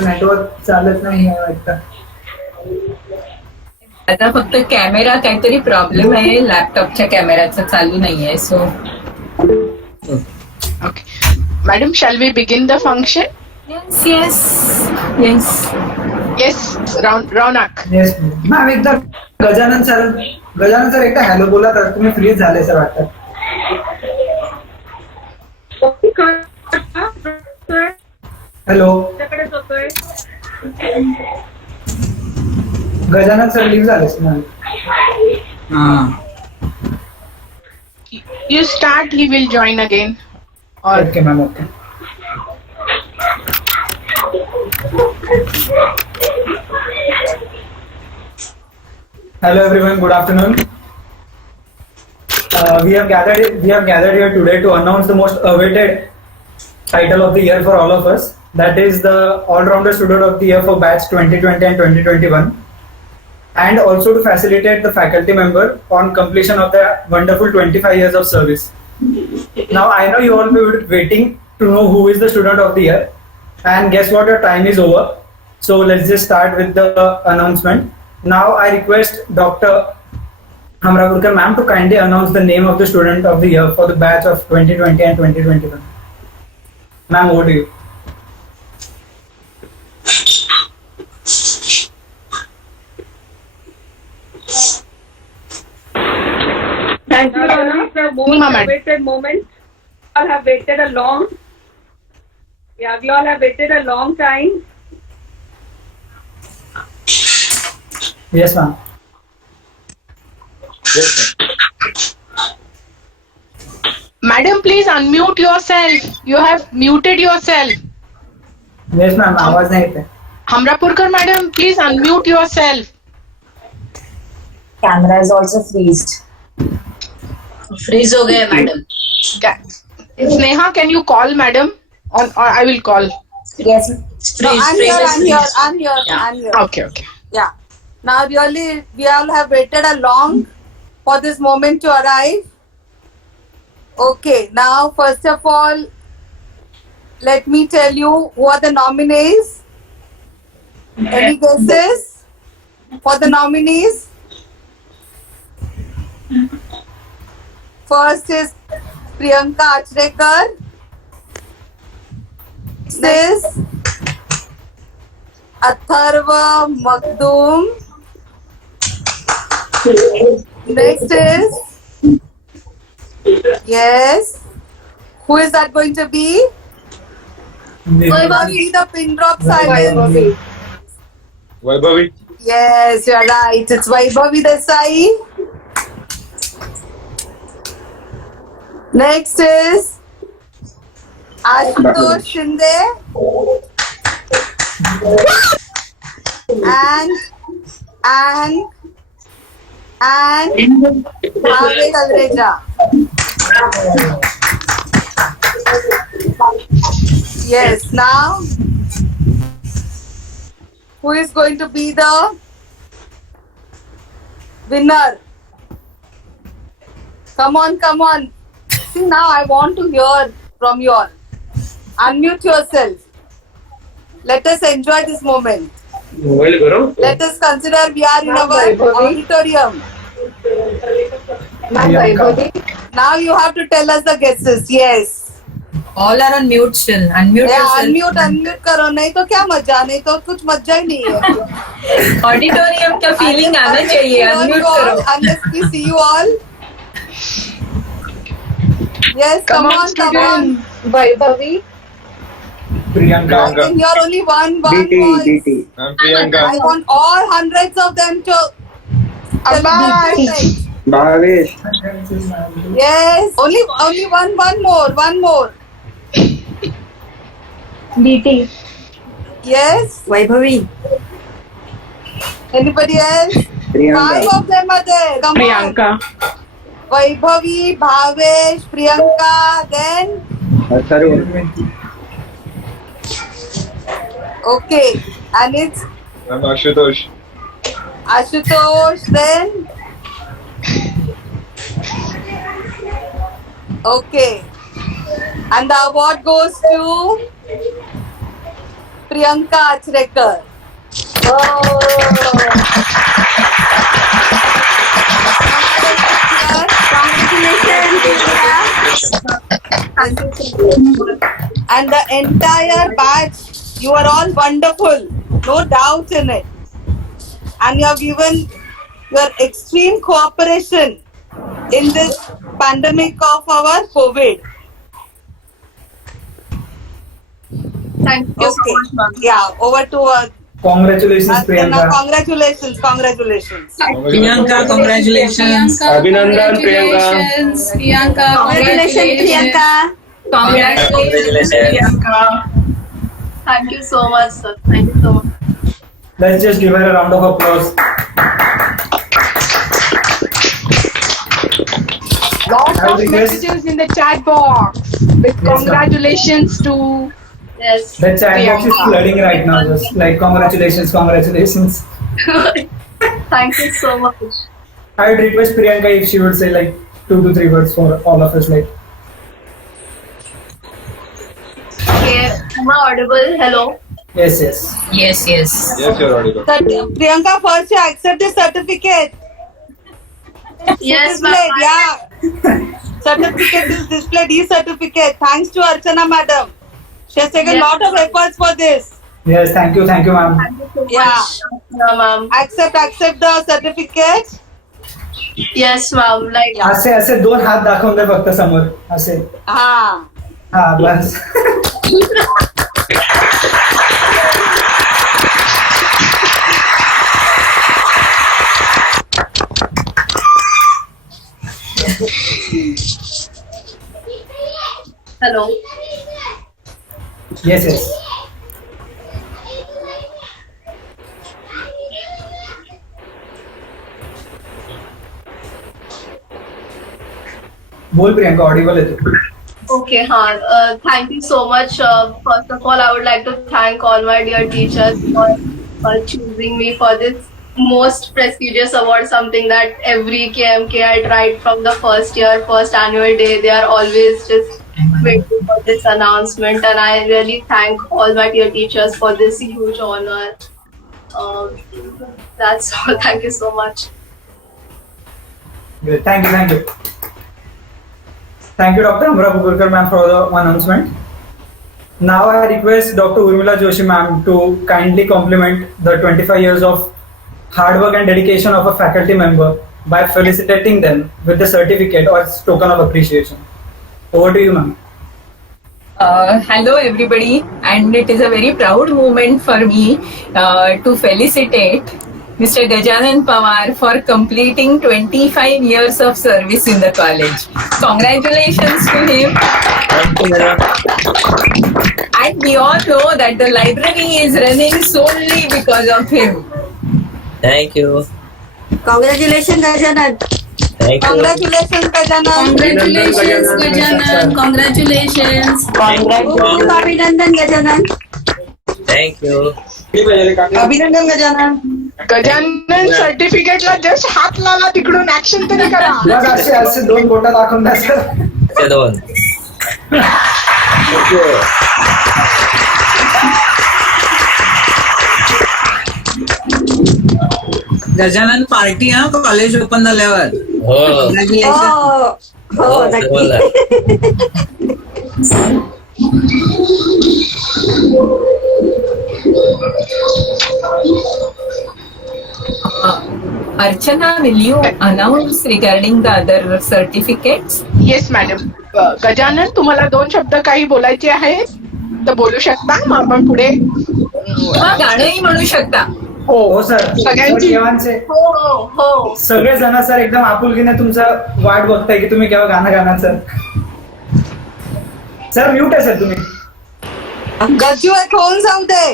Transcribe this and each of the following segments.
तुमचं नेटवर्क चालत नाही आहे वाटतं. आता फक्त कॅमेरा काहीतरी प्रॉब्लेम आहे, लॅपटॉपच्या कॅमेराचा चालू नाहीये. सो Okay. Madam, shall we begin the function? Yes. Yes, Raunak. Yes ma'am. एकदा गजानन सर एकदा हॅलो बोला तर. तुम्ही फ्रीज झाले सर वाटतं. हॅलो गजानन सर लीव झाले ma'am. You start, he will join again. Or okay ma'am. Okay. Hello everyone, good afternoon. We have gathered here today to announce the most awaited title of the year for all of us. That is the All-Rounder Student of the Year for Batch 2020 and 2021. And also to facilitate the faculty member on completion of their wonderful 25 years of service. Now I know you all will be waiting to know who is the Student of the Year. And guess what, your time is over. So let's just start with the announcement. Now I request Dr. Hamravurkar ma'am to kindly announce the name of the Student of the Year for the batch of 2020 and 2021. Ma'am, over to you. Thank you, Rana. It's a most awaited moment. You all have waited a long. Yeah, we all have waited a long time. Yes, ma'am. Madam, please unmute yourself. You have muted yourself. Yes, ma'am. आवाज नहीं है. Hamrapurkar madam, please unmute yourself. Camera is also freezed. Freeze हो गया madam. Sneha, can you call madam? Or I will call. Yes. No, I'm here. Okay. Yeah. Now really, we all have waited a long for this moment to arrive. Okay, now first of all, let me tell you who are the nominees. Any guesses for the nominees? First is Priyanka Achrekar. Next is Atharva Magdum. Next is, yes, who is that going to be? See the pin drop silence. Vaibhavi. Yes, you're right. It's Vaibhavi Desai. Next is Ashutosh Shinde. And Bhavesh Talreja. Yes, now who is going to be the winner? Come on. See, now I want to hear from you all. Unmute yourself. Let us enjoy this moment. Let us consider we are in our auditorium. Now you have to tell us the guesses. Yes. All are on mute still. Unmute yourself. Unmute करो, नहीं तो क्या मजा, नहीं तो कुछ मजा ही नहीं है. ऑडिटोरियम का फीलिंग आना चाहिए. Unmute करो. Unless we see you all. Yes, come on. Vaibhavi. Priyanka. I can hear only one voice. I'm Priyanka. I want all hundreds of them to. Bhavesh. Yes, only one more. BT. Yes. Vaibhavi. Anybody else? Five of them are there. Come Priyanka. on. Vaibhavi, Bhavesh, Priyanka, then. Okay, and it's I'm Ashutosh. Ashutosh, then. Okay, and the award goes to Priyanka Achrekar. And the entire batch, you are all wonderful, no doubt in it. And you have given your extreme cooperation in this pandemic of our COVID. Thank you so much, ma'am. Yeah, over to Congratulations, Archana. Priyanka. Congratulations, congratulations. Priyanka, congratulations. Abhinandan, Priyanka. Priyanka, Congratulations, Priyanka. Congratulations, Priyanka. Thank you so much, sir. Thank you so much. Let's just give her a round of applause. Lots I of request- messages in the chat box with ma'am. congratulations to Yes. The chat box is Priyanka. flooding right now, just like congratulations, congratulations. Thank you so much. I would request Priyanka if she would say like 2 to 3 words for all of us. Like, Okay, am I audible? Hello. yes, yes. Yes, yes. Yes, you're audible. Priyanka, first you accept the certificate. Yes, Displayed, ma'am. yeah. Certificate is displayed, e-certificate. Thanks to Archana madam. She has taken a Yes. lot of efforts for this. Yes, thank you, ma'am. Thank you so Yeah. much. Yeah, ma'am. Accept the certificate. Yes, ma'am. Like, असे असे 2 हात दाखवून दे फक्त समोर असे. Ah. हा बस. hello. Yes, yes. बोल प्रियंका, ऑडिबल है तू. Okay, thank you so much. First of all, I would like to thank all my dear teachers for choosing me for this most prestigious award, something that every KMK I tried from the first year, first annual day. They are always just waiting for this announcement, and I really thank all my dear teachers for this huge honor. That's all. Thank you so much. Great. Thank you. Thank you, Dr. Amra Pupurkar ma'am, for the announcement. Now I request Dr. Urmila Joshi ma'am to kindly compliment the 25 years of hard work and dedication of a faculty member by felicitating them with the certificate or token of appreciation. Over to you, ma'am. Hello everybody, and it is a very proud moment for me to felicitate Mr. Gajanan Pawar for completing 25 years of service in the college. Congratulations to him. And we all know that the library is running solely because of him. Thank you. Congratulations, Gajanan. Thank you. Congratulations, Gajanan. Congratulations, Gajanan. Congratulations. Abhinandan, Gajanan. Thank you. Abhinandan, Gajanan. Gajanan सर्टिफिकेटला just हात लावला तिकडून action तरी करा. बस असे 2 बोटं दाखवून द्यायचं. ते 2. Thank you. गजानन पार्टी हा कॉलेज ओपन झाल्यावर. हो. Congratulations. हो, नक्की. Archana, will you announce regarding the other certificates? Yes madam. Gajanan, तुम्हाला 2 शब्द काही बोलायचे आहेत तर बोलू शकता. मग आपण पुढे. किंवा गाणंही म्हणू शकता. हो सर. सगळ्यांची- केव्हाचे हो. सगळे जण सर एकदम आपुलकीने तुमचं वाट बघताय की तुम्ही केव्हा गाणं गाणार सर. सर म्यूट आहे सर तुम्ही. गजू एक होऊन जाऊ दे.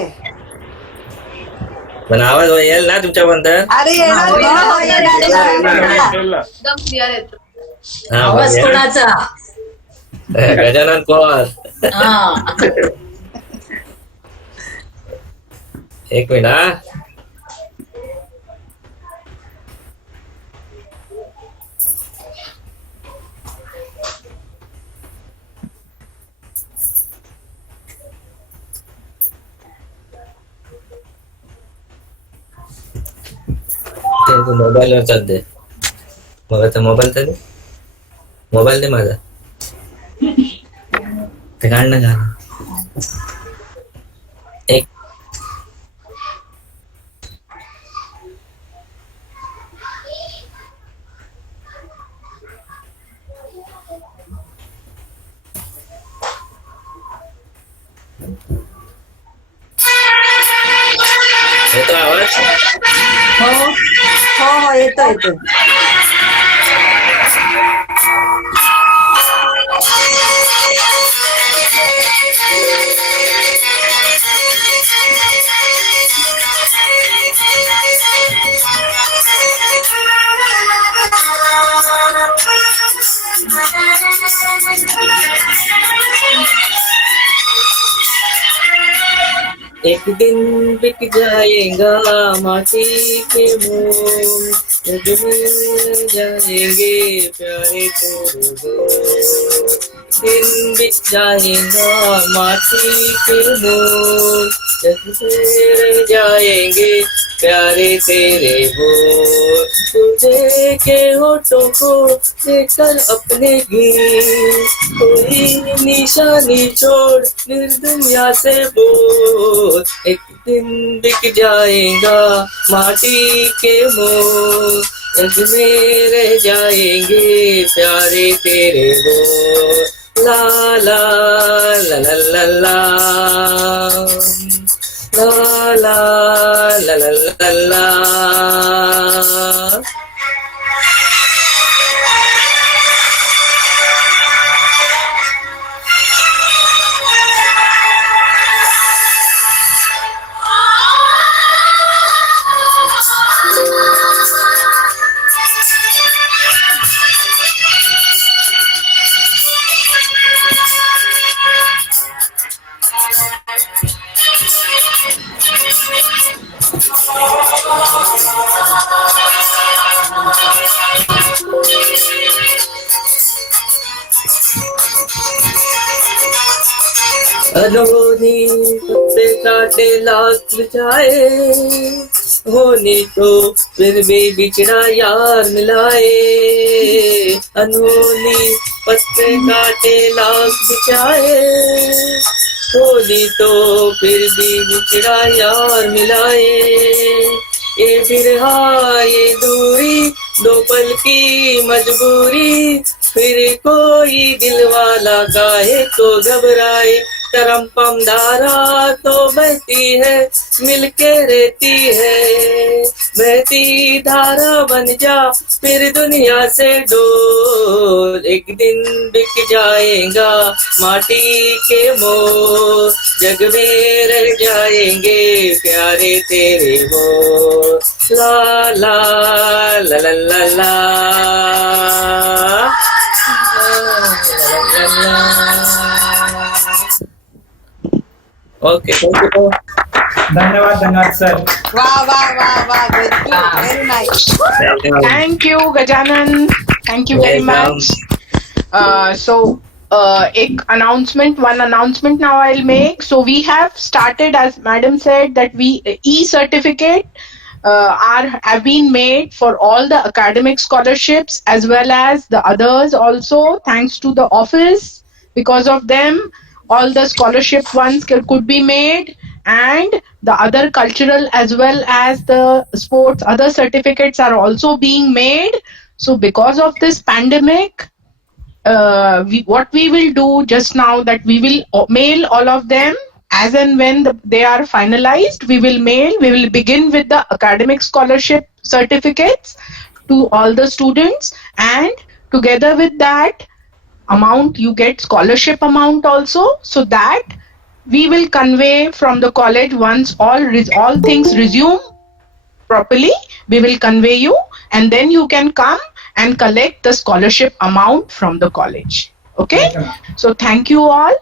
पण आवाज येईल ना तुमच्यापर्यंत. अरे येणार, हो, येणार, येणार, येणार. Airtel ला. एकदम क्लिअर येतो. हा, आवाज बोल. कोणाचा? गजानन पवार. एक मिनिट हा. तू मोबाईलवरचाच दे. आता मोबाईल तर दे. मोबाईल दे माझा. ते काढ ना गाणं. एक येतो आवाज. हो हो हो येतो येतो. एक दिन बिक जाएगा माटी के मोल, जग में जाएंगे प्यारे तेरे बोल. दिन बिक जाएगा माटी के मोल, जग में रह जाएंगे प्यारे तेरे बोल. तुझे के होठों को देखकर अपने गीत, कोई निशानी छोड़ निर्दुनिया से बोल. एक दिन बिक जाएगा माटी के मोल, जग में रह जाएंगे प्यारे तेरे बोल. ला ला ला ला ला ला ला ला ला ला ला. अनहोनी पत्ते काटे लाख जाए, होनी तो फिर भी बिछड़ा यार मिलाए. अनहोनी पत्ते काटे लाख बिछाए, होनी तो फिर भी बिछड़ा यार मिलाए. ये बिरहा ये दूरी दो पल की मजबूरी, फिर कोई दिल वाला काहे को घबराए. तरम पम धारा तो बहती है मिलके रहती है, बहती धारा बन जा फिर दुनिया से डोल. एक दिन बिक जाएगा माटी के मोल, जग में रह जाएंगे प्यारे तेरे बोल. ला ला ला ला ला ला ला ला. ओके धन्यवाद सर. वाह वाह वाह वाह, very nice. Thank you, Gajanan. Thank you very much. So, one announcement now I'll make. So we have started, as Madam said, that we e-certificate have been made for all the academic scholarships as well as the others also. Thanks to the office, because of them, all the scholarship ones could be made, and the other cultural as well as the sports other certificates are also being made. So because of this pandemic, what we will do just now, that we will mail all of them as and when they are finalized. We will begin with the academic scholarship certificates to all the students, and together with that amount you get scholarship amount also, so that we will convey from the college. Once all things resume properly, we will convey you, and then you can come and collect the scholarship amount from the college. Okay? So thank you all,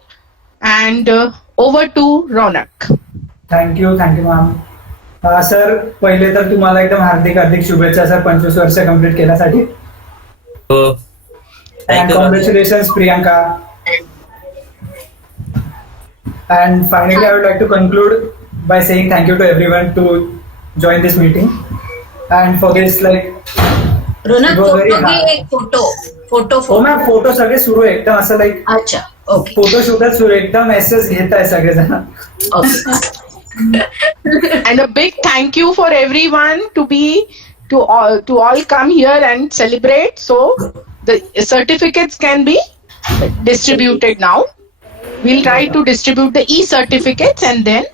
and over to Ronak. Thank you ma'am. Sir पहिले तर तुम्हाला एकदम हार्दिक शुभेच्छा sir 25 वर्ष complete केल्यासाठी. हो. And congratulations, Priyanka. And finally, I would like to conclude by saying thank you to everyone to join this meeting. and for this like Ronak it was very photo घे hard. एक photo हो ma'am photo सगळे सुरू आहे एकदम असं like अच्छा okay photo शूटच सुरू आहे, एकदम मेसेज घेत आहे सगळेजण. And a big thank you for everyone to all come here and celebrate. So the certificates can be distributed now. We'll try to distribute the e-certificates and then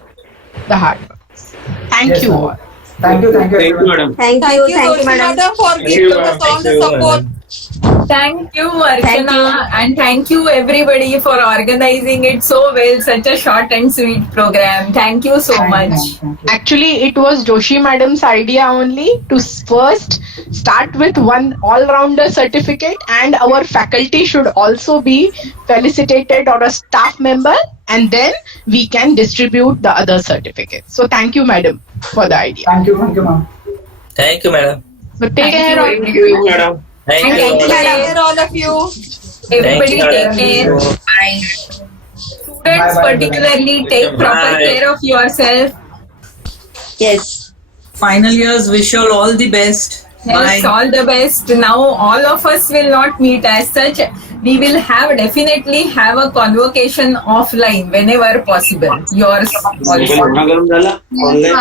the hard ones. Thank Yes, you ma'am. all. Thank you, Thank you, madam. Thank you, Doshi madam. madam, for Thank giving you, us all the Thank you, support. madam. Thank you, Archana, and thank you everybody for organizing it so well. Such a short and sweet program. Thank you so much. Thank you. Actually, it was Joshi madam's idea only to first start with one all-rounder certificate, and our faculty should also be felicitated or a staff member, and then we can distribute the other certificates. So thank you, madam, for the idea. Thank you, ma'am. Thank you, madam. So take Thank care. you, of Thank you, madam. Thank And you. thank you, Take madam. care, all of you. Everybody Thank you, take care. madam. Bye. Students Bye-bye. particularly take proper Bye. care of yourself. Yes. Final years, wish you all the best. Yes, Bye. all the best. Now all of us will not meet as such. We will definitely have a convocation offline whenever possible. Yours mobile also. एवढा गरम झाला online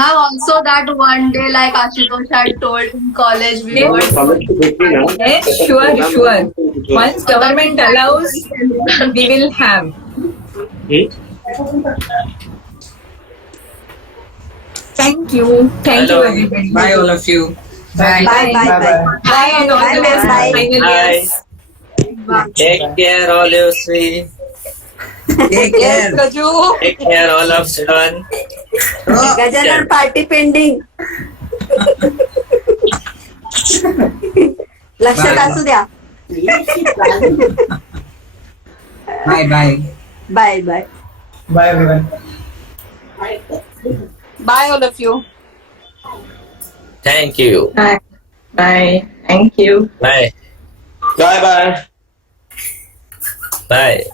Ma'am, also that one day, like Ashutosh had told in college, we Yes. would. कॉलेजची भेटली ना Yes, sure. Once government allows, we will have. Thank you. Thank you Hello. everybody. Bye, all of you. Bye, bye, bye. Bye. Bye and all the best. Bye. Final Bye. years. Take care, all you three. Take Yes, care. Gaju. Take care, all of seven. Gajanan party pending. लक्षात Bye. असू द्या. Bye, bye. Bye, bye. Bye, everyone. Bye, all of you. Thank you. Bye. Bye. Thank you. Bye. Bye bye Bye.